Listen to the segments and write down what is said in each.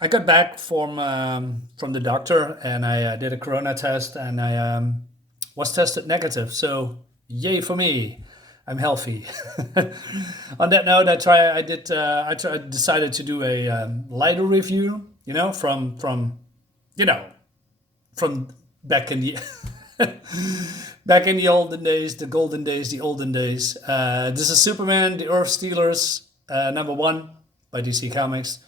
I got back from the doctor, and I did a corona test, and I was tested negative. So yay for me, I'm healthy. On that note, I decided to do a lighter review. You know from back in the back in the olden days, the golden days, the olden days. This is Superman, the Earth Stealers, #1 by DC Comics.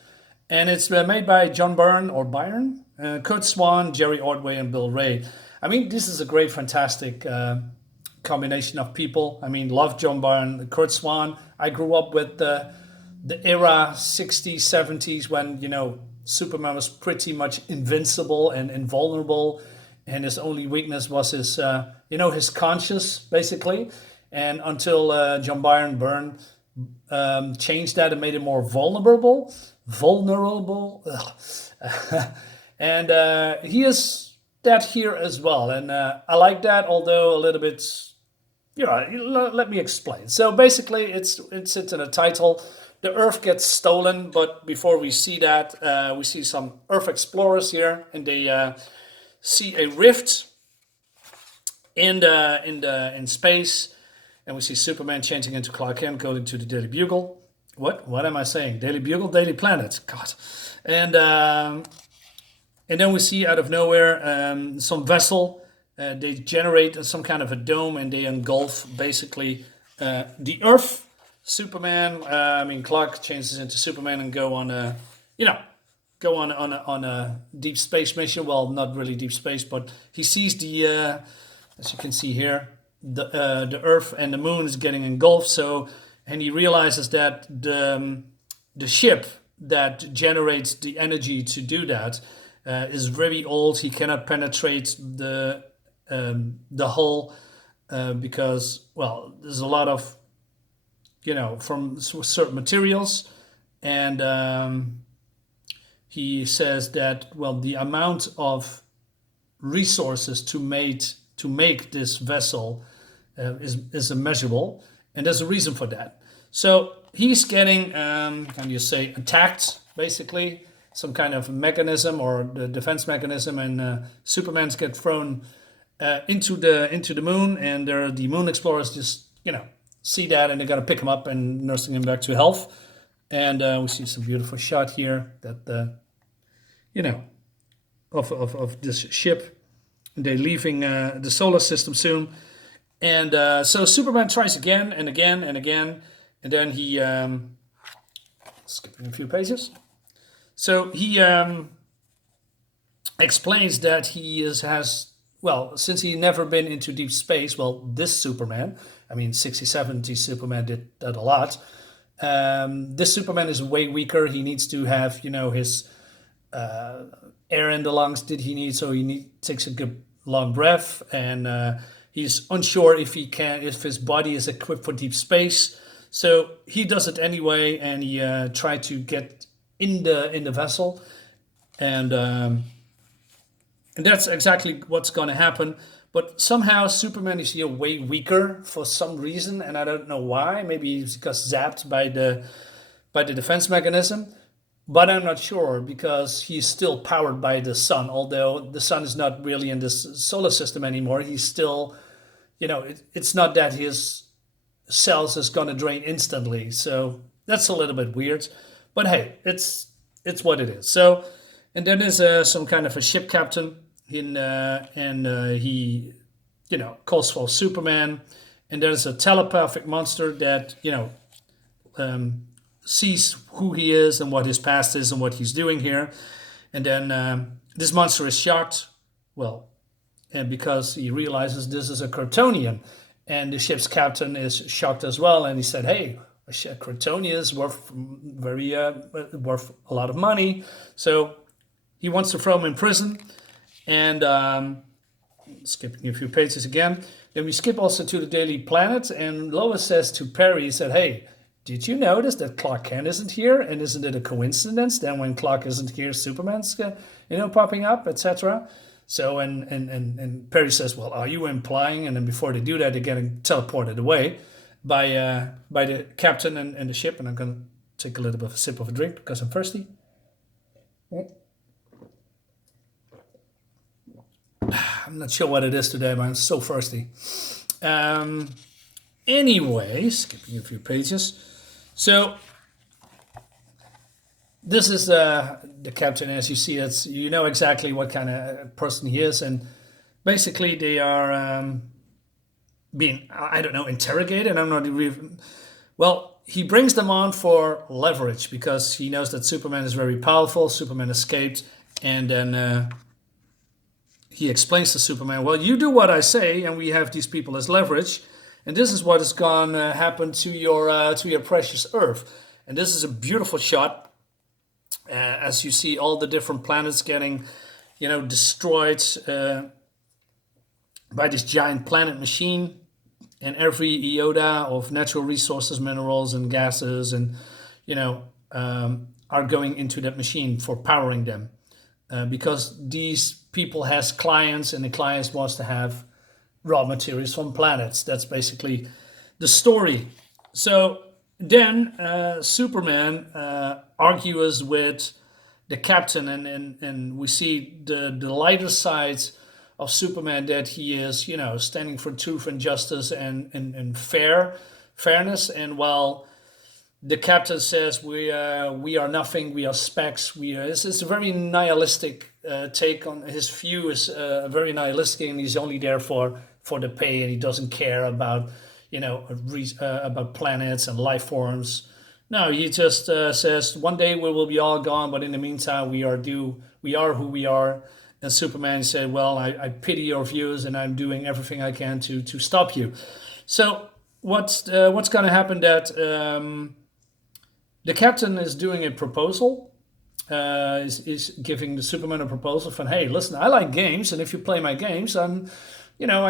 And it's made by John Byrne, Kurt Swan, Jerry Ordway, and Bill Ray. I mean, this is a great, fantastic combination of people. I mean, love John Byrne, Kurt Swan. I grew up with the era 60s, 70s when, Superman was pretty much invincible and invulnerable. And his only weakness was his conscience, basically. And until John Byrne changed that and made it more vulnerable. And he is that here as well, and I like that, although a little bit. Let me explain. So basically, it's in the title. The Earth gets stolen, but before we see that, we see some Earth explorers here, and they see a rift in space, and we see Superman changing into Clark Kent, going to the Daily Bugle. What am I saying? Daily Bugle, Daily Planet. God, and then we see out of nowhere some vessel. They generate some kind of a dome, and they engulf basically the Earth. Superman, Clark changes into Superman and go on a deep space mission. Well, not really deep space, but he sees as you can see here, the Earth and the Moon is getting engulfed. And he realizes that the ship that generates the energy to do that is very old. He cannot penetrate the hull because, well, there's a lot of from certain materials, and he says that, well, the amount of resources to make this vessel is immeasurable, and there's a reason for that. So he's getting, can you say, attacked, basically, some kind of mechanism or the defense mechanism, and Superman's get thrown into the moon, and the moon explorers just see that, and they're gonna pick him up and nursing him back to health. And we see some beautiful shot here that of this ship. They're leaving the solar system soon. And so Superman tries again and again and again, and then he skipping a few pages. So he explains that since he never been into deep space. Well, this Superman, 60s, 70s Superman did that a lot. This Superman is way weaker. He needs to have his air in the lungs. So he takes a good long breath, and he's unsure if his body is equipped for deep space. So he does it anyway, and he tried to get in the vessel, and that's exactly what's going to happen. But somehow Superman is here way weaker for some reason, and I don't know why. Maybe it's because zapped by the defense mechanism, but I'm not sure, because he's still powered by the sun. Although the sun is not really in this solar system anymore, he's still, it's not that his cells is going to drain instantly. So that's a little bit weird, but hey, it's what it is. So, and then there's some kind of a ship captain and he calls for Superman, and there's a telepathic monster that sees who he is and what his past is and what he's doing here. And then this monster is shocked, and because he realizes this is a Kryptonian, and the ship's captain is shocked as well, and he said, hey, Kryptonia is worth worth a lot of money. So he wants to throw him in prison. And skipping a few pages again, then we skip also to the Daily Planet, and Lois says to Perry, he said, hey, did you notice that Clark Kent isn't here? And isn't it a coincidence? Then when Clark isn't here, Superman's popping up, etc. So and Perry says, well, are you implying? And then before they do that, they're getting teleported away by the captain and the ship. And I'm going to take a little bit of a sip of a drink because I'm thirsty. I'm not sure what it is today, but I'm so thirsty. Um, Anyway, skipping a few pages. So this is the captain. As you see, it's you know exactly what kind of person he is, and basically they are being I don't know interrogated. I'm not even well. He brings them on for leverage because he knows that Superman is very powerful. Superman escaped, and then he explains to Superman, "Well, you do what I say, and we have these people as leverage, and this is what is going to happen to your precious Earth." And this is a beautiful shot, as you see all the different planets getting, destroyed by this giant planet machine, and every iota of natural resources, minerals, and gases, and you know, are going into that machine for powering them, because these people has clients, and the clients wants to have raw materials from planets. That's basically the story. So then Superman argues with the captain, and we see the lighter side of Superman, that he is, standing for truth and justice and fairness. And while the captain says we are nothing, we are specks. It's a very nihilistic take on his view. Is very nihilistic, and he's only there for the pay, and he doesn't care about about planets and life forms. No, he just says one day we will be all gone, but in the meantime we are who we are. And Superman said, "Well, I pity your views, and I'm doing everything I can to stop you." So what's going to happen? That the captain is doing a proposal. Is giving the Superman a proposal from, "Hey, listen, I like games, and if you play my games, I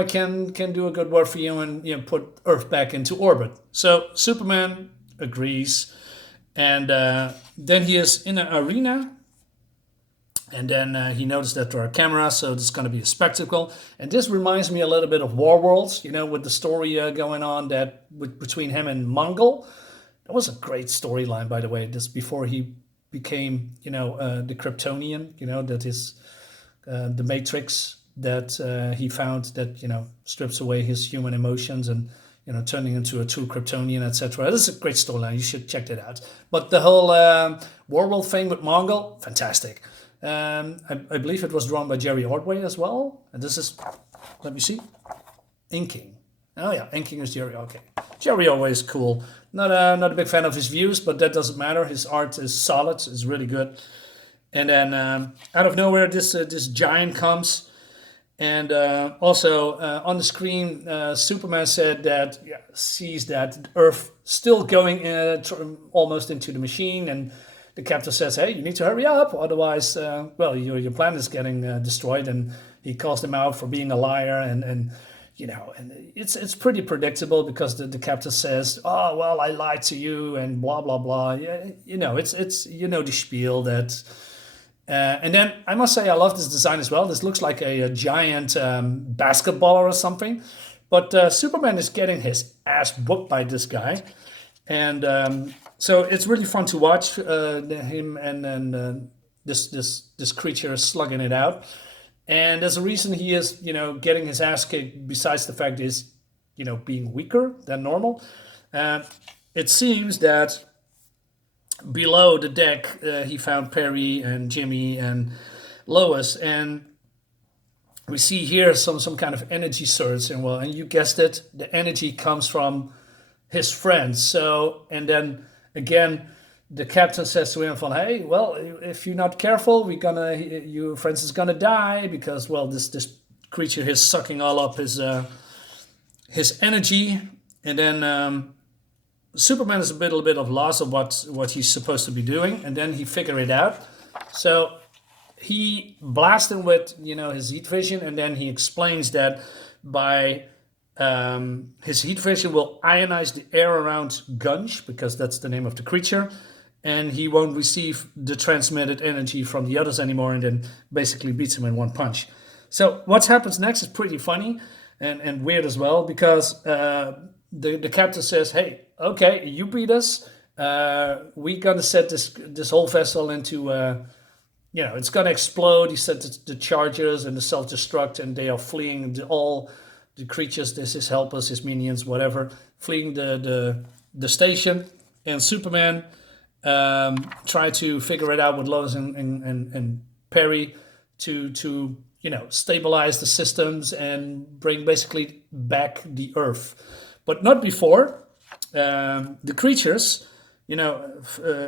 can do a good work for you, and put Earth back into orbit." So Superman agrees, and then he is in an arena, and then he noticed that there are cameras, so it's going to be a spectacle. And this reminds me a little bit of War Worlds, with the story going on between him and Mongol. That was a great storyline, by the way. This before he became, the Kryptonian. That is the Matrix that he found that strips away his human emotions and turning into a true Kryptonian, etc. This is a great storyline. You should check that out. But the whole War World thing with Mongol, fantastic. I believe it was drawn by Jerry Ordway as well. And this is, let me see, inking. Oh yeah, inking is Jerry. Okay, Jerry Ordway is cool. Not a big fan of his views, but that doesn't matter. His art is solid. It's really good. And then out of nowhere, this giant comes. And also on the screen, Superman said that sees that Earth still going almost into the machine, and the captain says, "Hey, you need to hurry up, otherwise, your planet is getting destroyed." And he calls him out for being a liar, and it's pretty predictable because the captain says, "Oh well, I lied to you," and blah blah blah. Yeah, it's the spiel that. And then I must say I love this design as well. This looks like a giant basketball or something, but Superman is getting his ass whooped by this guy, and so it's really fun to watch him and this creature slugging it out. And there's a reason he is getting his ass kicked. Besides the fact is being weaker than normal, it seems that below the deck, he found Perry and Jimmy and Lois, and we see here some kind of energy surge, and you guessed it, the energy comes from his friends. So, and then again, the captain says to him, "Hey, well, if you're not careful, your friends is gonna die because this creature is sucking all up his energy." And then Superman is a little bit of loss of what he's supposed to be doing, and then he figure it out. So he blasts him with his heat vision, and then he explains that by his heat vision will ionize the air around Gunge, because that's the name of the creature, and he won't receive the transmitted energy from the others anymore, and then basically beats him in one punch. So what happens next is pretty funny and weird as well, because the captain says, "Hey, okay, you beat us. We're gonna set this whole vessel into it's gonna explode. He said the chargers and the self-destruct, and they are fleeing. All the creatures, his helpers, his minions, whatever, fleeing the station. And Superman tried to figure it out with Lois and Perry to stabilize the systems and bring basically back the Earth, but not before the creatures,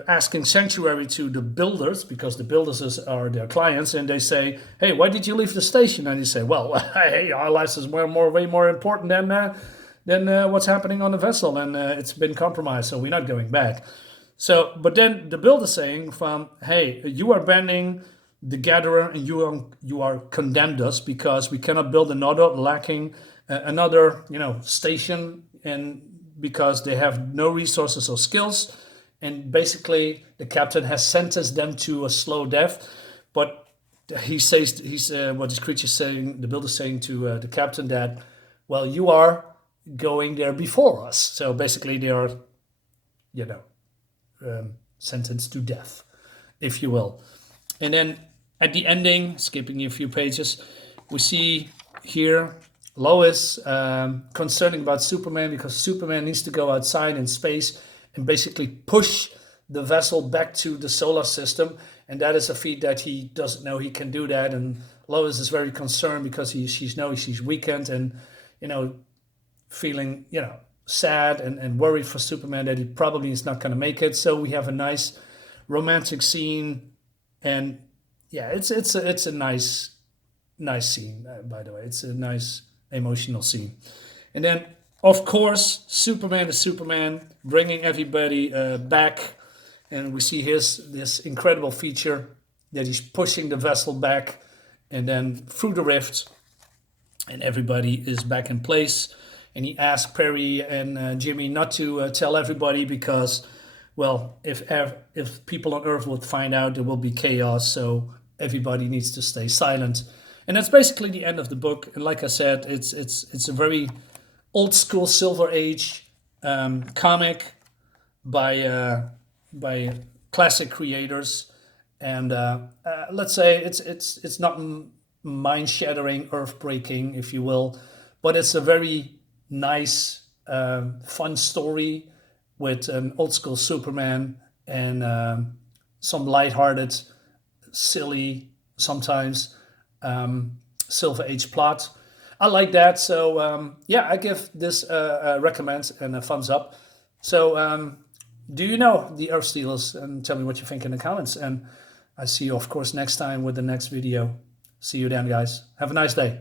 asking sanctuary to the builders, because the builders are their clients, and they say, "Hey, why did you leave the station?" And they say, "Well, hey, our lives is way more important than what's happening on the vessel, and it's been compromised, so we're not going back." So, but then the builder saying, "From hey, you are banning the gatherer, and you are condemned us because we cannot build another station, and because they have no resources or skills." And basically, the captain has sentenced them to a slow death. But he's what this creature saying, the builder saying to the captain that, well, you are going there before us. So basically, they are, sentenced to death, if you will. And then at the ending, skipping a few pages, we see here Lois concerning about Superman, because Superman needs to go outside in space and basically push the vessel back to the solar system. And that is a feat that he doesn't know he can do that. And Lois is very concerned because she's weakened and, feeling, sad and worried for Superman that he probably is not going to make it. So we have a nice romantic scene. And yeah, it's a nice scene, by the way. It's a nice emotional scene. And then, of course, Superman is Superman, bringing everybody back. And we see this incredible feature that he's pushing the vessel back and then through the rift, and everybody is back in place. And he asked Perry and Jimmy not to tell everybody because, well, if people on Earth would find out, there will be chaos. So everybody needs to stay silent. And that's basically the end of the book. And like I said, it's a very old school Silver Age comic by classic creators, and let's say it's not mind shattering, earth breaking, if you will, but it's a very nice, fun story with an old school Superman and some lighthearted, silly sometimes Silver Age plot. I like that. So I give this a recommend and a thumbs up. So do you know the Earth Stealers? And tell me what you think in the comments. And I see you, of course, next time with the next video. See you then, guys. Have a nice day.